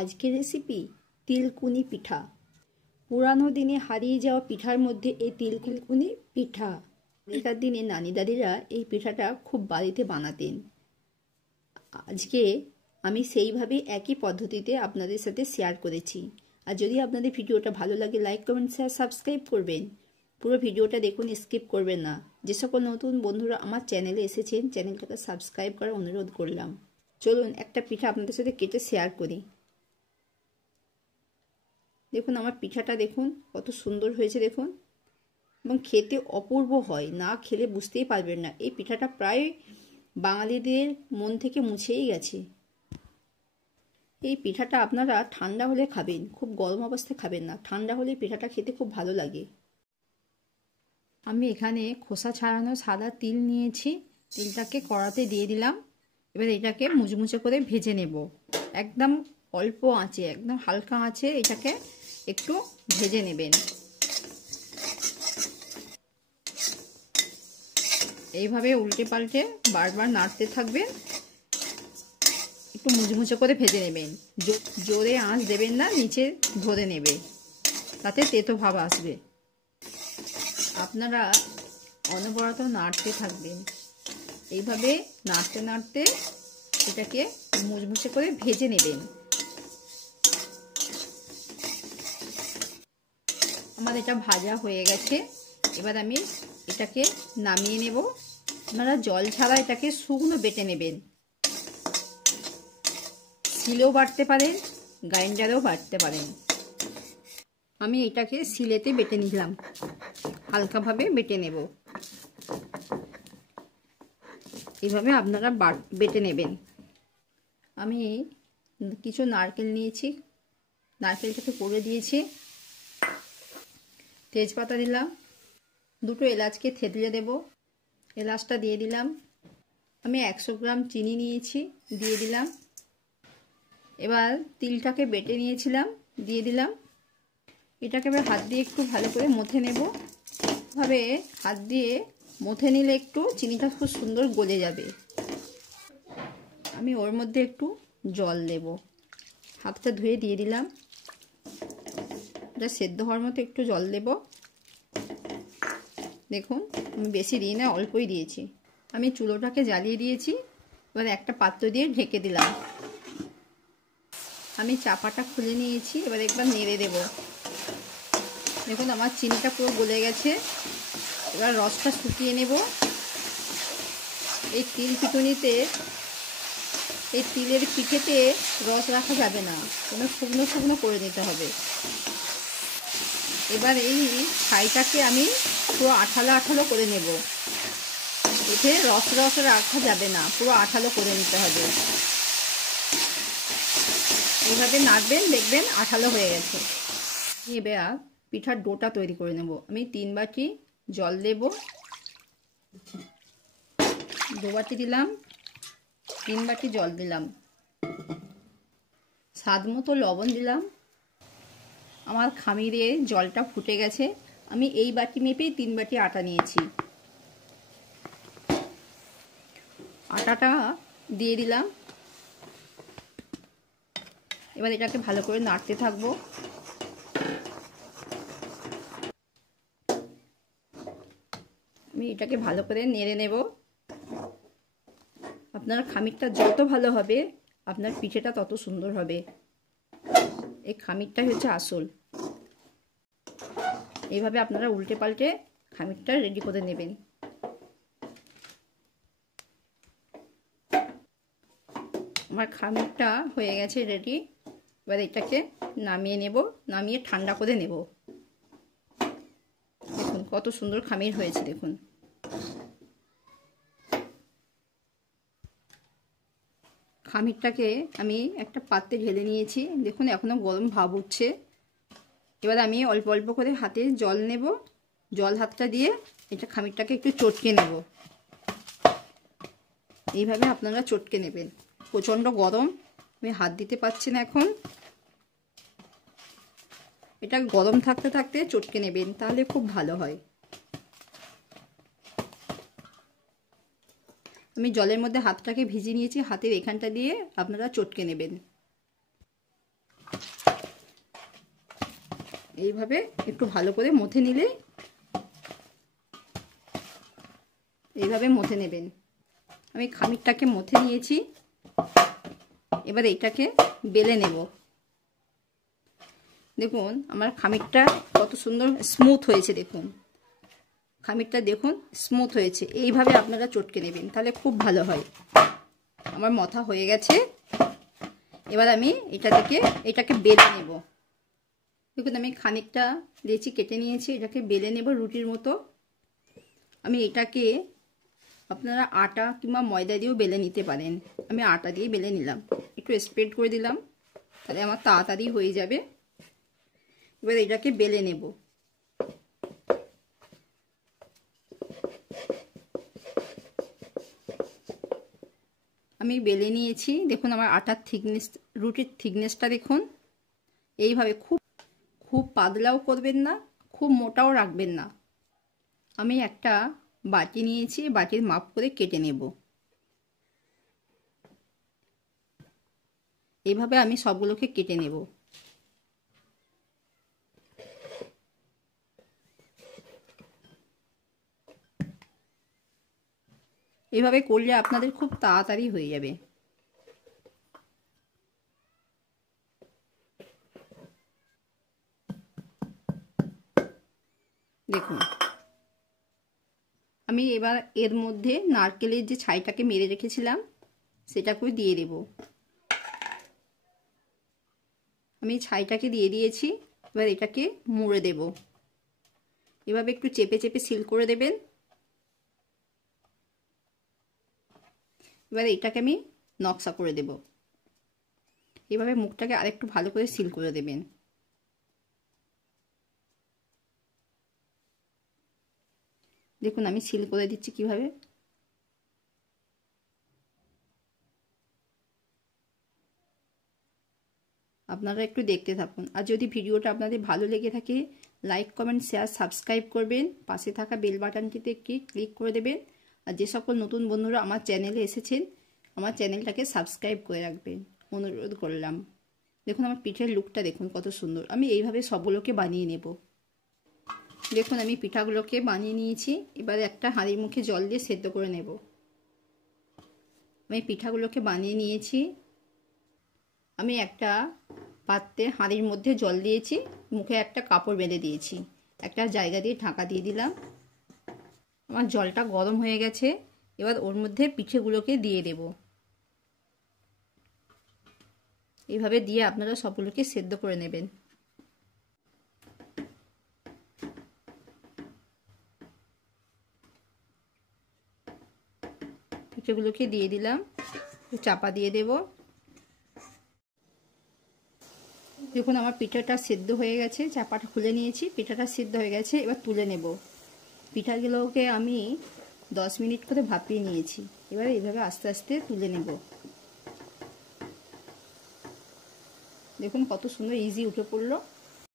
আজকের রেসিপি তিলকুনি পিঠা। পুরানো দিনে হারিয়ে যাওয়া পিঠার মধ্যে এই তিলকুনি পিঠা। আগেকার দিনে নানি দাদিরা এই পিঠাটা খুব বাড়িতে বানাতেন। আজকে আমি সেইভাবে একই পদ্ধতিতে আপনাদের সাথে শেয়ার করেছি। আর যদি আপনাদের ভিডিওটা ভালো লাগে লাইক কমেন্ট শেয়ার সাবস্ক্রাইব করবেন। পুরো ভিডিওটা দেখুন, স্কিপ করবেন না। যে সকল নতুন বন্ধুরা আমার চ্যানেলে এসেছেন চ্যানেলটাকে সাবস্ক্রাইব করার অনুরোধ করলাম। চলুন একটা পিঠা আপনাদের সাথে কেটে শেয়ার করি। দেখুন আমার পিঠাটা দেখুন কত সুন্দর হয়েছে দেখুন, এবং খেতে অপূর্ব হয়, না খেলে বুঝতেই পারবেন না। এই পিঠাটা প্রায় বাঙালিদের মন থেকে মুছেই গেছে। এই পিঠাটা আপনারা ঠান্ডা হলে খাবেন, খুব গরম অবস্থায় খাবেন না। ঠান্ডা হলে পিঠাটা খেতে খুব ভালো লাগে। আমি এখানে খোসা ছাড়ানো সাদা তিল নিয়েছি। তিলটাকে কড়াতে দিয়ে দিলাম। এবার এটাকে মুচমুচে করে ভেজে নেব। একদম অল্প আঁচে, একদম হালকা আঁচে এটাকে একটু ভেজে নেবেন। এইভাবে উল্টে পাল্টে বারবার নাড়তে থাকবেন। একটু মুচমুচে করে ভেজে নেবেন। জোরে আঁচ দেবেন না, নিচে ধরে নেবে, তাতে তেতো ভাব আসবে। আপনারা অনবরত নাড়তে থাকবেন। এইভাবে নাড়তে নাড়তে এটাকে মুচমুচে করে ভেজে নেবেন। আমার এটা ভাজা হয়ে গেছে। এবার আমি এটাকে নামিয়ে নেব। আপনারা জল ছাড়া এটাকে শুকনো বেটে নেবেন। শিলেও বাটতে পারেন, গ্রাইন্ডারেও বাটতে পারেন। আমি এটাকে শিলেতে বেটে নিলাম, হালকাভাবে বেটে নেব। এইভাবে আপনারা বেটে নেবেন। আমি কিছু নারকেল নিয়েছি, নারকেলটাকে পুড়ে দিয়েছি। তেজপাতা দিলাম, দুটো এলাচকে থেতলে দেব, এলাচটা দিয়ে দিলাম। আমি 100 গ্রাম চিনি নিয়েছি, দিয়ে দিলাম। এবার তিলটাকে বেটে নিয়েছিলাম, দিয়ে দিলাম। এটাকে এবার হাত দিয়ে একটু ভালো করে মথে নেব। ভাবে হাত দিয়ে মথে নিলে একটু চিনিটা খুব সুন্দর গলে যাবে। আমি ওর মধ্যে একটু জল দেব, হাতটা ধুয়ে দিয়ে দিলাম। এটা সেদ্ধ হওয়ার মতো একটু জল দেব। দেখুন আমি বেশি দিই না, অল্পই দিয়েছি। আমি চুলোটাকে জ্বালিয়ে দিয়েছি। এবার একটা পাত্র দিয়ে ঢেকে দিলাম। আমি চাপাটা খুলে নিয়েছি। এবার একবার নেড়ে দেব। দেখুন আমার চিনিটা পুরো গলে গেছে। এবার রসটা শুকিয়ে নেব। এই তিল পিঠুনিতে, এই তিলের পিঠেতে রস রাখা যাবে না, কোনো শুকনো শুকনো করে নিতে হবে। এবার এই ছাইটাকে আমি পুরো আঠালো আঠালো করে নেব। এতে রস রস রাখা যাবে না, পুরো আঠালো করে নিতে হবে। এইভাবে নাড়বেন, দেখবেন আঠালো হয়ে গেছে। এবার পিঠার ডোটা তৈরি করে নেব। আমি 3 বাটি জল দেব, 2 বাটি দিলাম, 3 বাটি জল দিলাম, স্বাদ মতো লবণ দিলাম। আমার খামিরে জলটা ফুটে গেছে। আমি এই বাটি মেপেই 3 বাটি আটা নিয়েছি। আটাটা দিয়ে দিলাম। এবার এটাকে ভালো করে নাড়তে থাকবো। আমি এটাকে ভালো করে নেড়ে নেব। আপনার খামিরটা যত ভালো হবে আপনার পিঠেটা তত সুন্দর হবে। এই খামিরটাই হচ্ছে আসল। এইভাবে আপনারা উল্টে পাল্টে খামিরটা রেডি করে নেবেন। আমার খামিরটা হয়ে গেছে রেডি। এবার এটাকে নামিয়ে নেব, নামিয়ে ঠান্ডা করে নেব। দেখুন কত সুন্দর খামির হয়েছে। দেখুন খামিরটাকে আমি একটা পাত্রে ঢেলে নিয়েছি। দেখুন এখনো গরম ভাব উঠছে। এবার আমি অল্প অল্প করে হাতে জল নেব। জল হাতটা দিয়ে এটা খামিরটাকে একটু চটকে নেব। এইভাবে আপনারা চটকে নেবেন। প্রচণ্ড গরম, আমি হাত দিতে পারছি না এখন। এটা গরম থাকতে থাকতে চটকে নেবেন, তাহলে খুব ভালো হয়। আমি জলের মধ্যে হাতটাকে ভিজিয়ে নিয়েছি, হাতের এখানটা দিয়ে আপনারা চটকে নেবেন। এইভাবে একটু ভালো করে মথে নিলে, এইভাবে মথে নেবেন। আমি খামিরটাকে মথে নিয়েছি, এবার এইটাকে বেলে নেব। দেখুন আমার খামিরটা কত সুন্দর স্মুথ হয়েছে, দেখুন খামিরটা দেখুন স্মুথ হয়েছে। এইভাবে আপনারা চটকে নেবেন, তাহলে খুব ভালো হয়। আমার মথা হয়ে গেছে, এবার আমি এটাকে বেলে নেব। দেখুন আমি খানিকটা লেচি কেটে নিয়েছি, এটাকে বেলে নেব রুটির মতো। আমি এটাকে আপনারা আটা কিংবা ময়দা দিয়েও বেলে নিতে পারেন। আমি আটা দিয়ে বেলে নিলাম, একটু স্প্রেড করে দিলাম, তাহলে আমার তাড়াতাড়ি হয়ে যাবে। এবার এটাকে বেলে নেব। আমি বেলে নিয়েছি, দেখুন আমার আটার থিকনেস, রুটির থিকনেসটা দেখুন। এইভাবে খুব পাতলাও করবেন না, খুব মোটাও রাখবেন না। আমি একটা বাটি নিয়েছি, বাটির মাপ করে কেটে নেব। এইভাবে আমি সবগুলোকে কেটে নেব। এইভাবে করলে আপনাদের খুব তাড়াতাড়ি হয়ে যাবে। দেখুন আমি এবার এর মধ্যে নারকেলের যে ছাইটাকে মেরে রেখেছিলাম সেটাকে দিয়ে দেব। আমি ছাইটাকে দিয়ে দিয়েছি, এবার এটাকে মুড়ে দেব। এভাবে একটু চেপে চেপে সিল করে দেবেন। এবার এটাকে আমি নকশা করে দেব। এভাবে মুখটাকে আরেকটু ভালো করে সিল করে দেবেন। দেখুন আমি সিল করে দিচ্ছি কিভাবে। আপনারা একটু দেখতে থাকুন। আর যদি ভিডিওটা আপনাদের ভালো লেগে থাকে, লাইক কমেন্ট শেয়ার সাবস্ক্রাইব করবেন। পাশে থাকা বেল বাটনটিতে ক্লিক করে দেবেন। আর যে সকল নতুন বন্ধুরা আমার চ্যানেলে এসেছেন, আমার চ্যানেলটাকে সাবস্ক্রাইব করে রাখবেন, অনুরোধ করলাম। দেখুন আমার পিঠের লুকটা দেখুন কত সুন্দর। আমি এইভাবে সবগুলোকে বানিয়ে নেব। দেখুন আমি পিঠাগুলোকে বানিয়ে নিয়েছি, এবারে একটা হাঁড়ির মুখে জল দিয়ে সেদ্ধ করে নেব। আমি পিঠাগুলোকে বানিয়ে নিয়েছি। আমি একটা পাত্রে হাঁড়ির মধ্যে জল দিয়েছি, মুখে একটা কাপড় বেঁধে দিয়েছি, একটা জায়গা দিয়ে ঢাকা দিয়ে দিলাম। আমার জলটা গরম হয়ে গেছে, এবার ওর মধ্যে পিঠেগুলোকে দিয়ে দেব। এইভাবে দিয়ে আপনারা সবগুলোকে সেদ্ধ করে নেবেন। পিঠেগুলোকে দিয়ে দিলাম, চাপা দিয়ে দেব। দেখুন আমার পিঠাটা সেদ্ধ হয়ে গেছে, চাপাটা খুলে নিয়েছি, পিঠাটা সেদ্ধ হয়ে গেছে। এবার তুলে নেব। পিঠাগুলোকে আমি 10 মিনিট করে ভাপিয়ে নিয়েছি। এবার এইভাবে আস্তে আস্তে তুলে নেব। দেখুন কত সুন্দর ইজি উঠে পড়লো।